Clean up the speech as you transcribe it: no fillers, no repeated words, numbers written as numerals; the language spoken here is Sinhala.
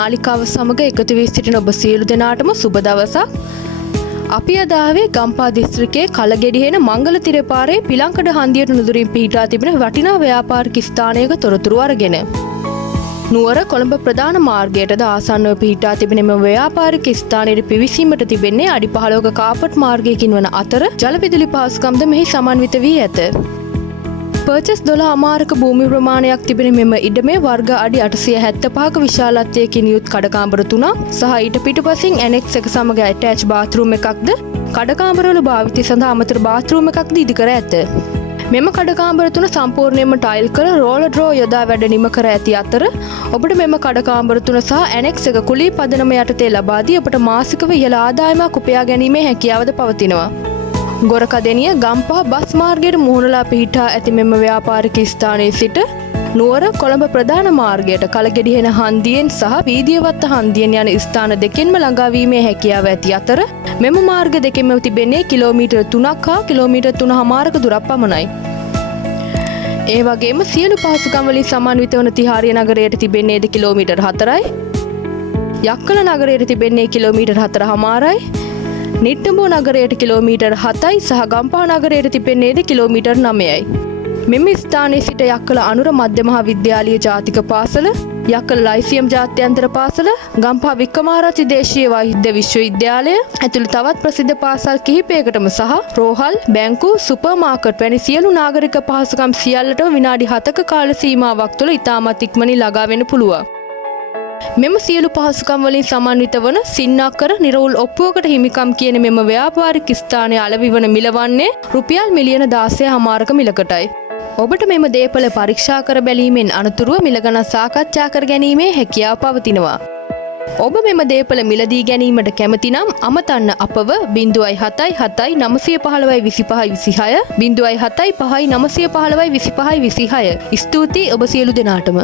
නාලිකාව සමග එකතු වී සිටින ඔබ සියලු දෙනාටම සුබ දවසක්. අපි අද ආවේ ගම්පහ දිස්ත්‍රික්කයේ කලගෙඩිහෙන මංගලතිර පාරේ පිලංකඩ හන්දියට නුදුරින් පිහිටා තිබෙන වටිනා ව්‍යාපාරික ස්ථානයක තොරතුරු අරගෙන. නුවර කොළඹ ප්‍රධාන මාර්ගයටද ආසන්නව පිහිටා තිබෙන මෙම ව්‍යාපාරික ස්ථානයේ පිවිසීමට තිබෙන්නේ අඩි 15ක කාපට් මාර්ගයකින් වන අතර ජල විදුලි පහසුකම්ද මෙහි සමන්විත වී ඇත. පර්චස් 12 අමාරක භූමි ප්‍රමාණයක් තිබෙන මෙම ඉඩමේ වර්ග අඩි 875ක විශාලත්වයකින් යුත් කඩකාමර 3ක් සහ ඊට පිටුපසින් ඇනෙක්ස් එක සමග ඇටච් බාත්රූම් එකක්ද කඩකාමරවල භාවිතය සඳහා අමතර බාත්රූම් එකක්ද ඉදිකර ඇත. මෙම කඩකාමර 3 සම්පූර්ණයෙන්ම ටයිල් කළ රෝලර් ඩ්‍රෝ යොදා වැඩ නිම කර ඇති අතර ඔබට මෙම කඩකාමර 3 සහ ඇනෙක්ස් එක කුලී පදනම යටතේ ලබා දී ඔබට මාසිකව ඉහළ ආදායමක් උපයා ගැනීමේ හැකියාවද පවතිනවා. ගොරකදෙනිය ගම්පහ බස් මාර්ගයට මුහුණලා පිහිටා ඇති මෙම ව්‍යාපාරික ස්ථානයේ සිට නුවර කොළඹ ප්‍රධාන මාර්ගයට කලගෙඩිහෙන හන්දියෙන් සහ වීදියවත්ත හන්දියෙන් යන ස්ථාන දෙකෙන්ම ළඟා වීමේ හැකියාව ඇති අතර මෙම මාර්ග දෙකෙන්ම තිබෙන්නේ කිලෝමීටර් 3ක් හා කිලෝමීටර් 3.5ක දුරක් පමණයි. ඒ වගේම සියලු පහසුකම් වලින් සමන්විත වන තිහාරිය නගරයට තිබෙන්නේද කිලෝමීටර් 4යි. යක්කල නගරයට තිබෙන්නේ කිලෝමීටර් 4.5යි. නිට්ටඹුව නගරයට කිලෝමීටර් 7යි සහ ගම්පහ නගරයට තිබෙන්නේද කිලෝමීටර් 9යි. මෙම ස්ථානයේ සිට යක්කල අනුර මධ්‍ය මහා විද්‍යාලීය ජාතික පාසල, යක්කල ලයිසියම් ජාත්‍යන්තර පාසල, ගම්පහ වික්‍රමාරච්චි දේශීය වෛද්‍ය විශ්වවිද්‍යාලය ඇතුළු තවත් ප්‍රසිද්ධ පාසල් කිහිපයකටම සහ රෝහල්, බැංකු, සුපර් මාකට් වැනි සියලු නාගරික පහසුකම් සියල්ලටම විනාඩි 7ක කාල සීමාවක් තුළ ඉතාමත් ඉක්මනින් ළඟා වෙන්න පුළුවන්. මෙම සියලු පහසුකම් වලින් සමන්විත වන සින්නක්කර නිරවුල් ඔප්පුවකට හිමිකම් කියන මෙම ව්‍යාපාරික ස්ථානයේ අලෙවි වන මිල වන්නේ රුපියල් මිලියන 16.5ක මිලකටයි. ඔබට මෙම දේපල පරීක්ෂා කර බැලීමෙන් අනතුරුව මිල ගණන් සාකච්ඡා කර ගැනීමේ හැකියාව පවතිනවා. ඔබ මෙම දේපල මිලදී ගැනීමට කැමති නම් අමතන්න අපව 0.77 915 25 26 0.75 915 25 26. ස්තුතියි ඔබ සියලු දෙනාටම.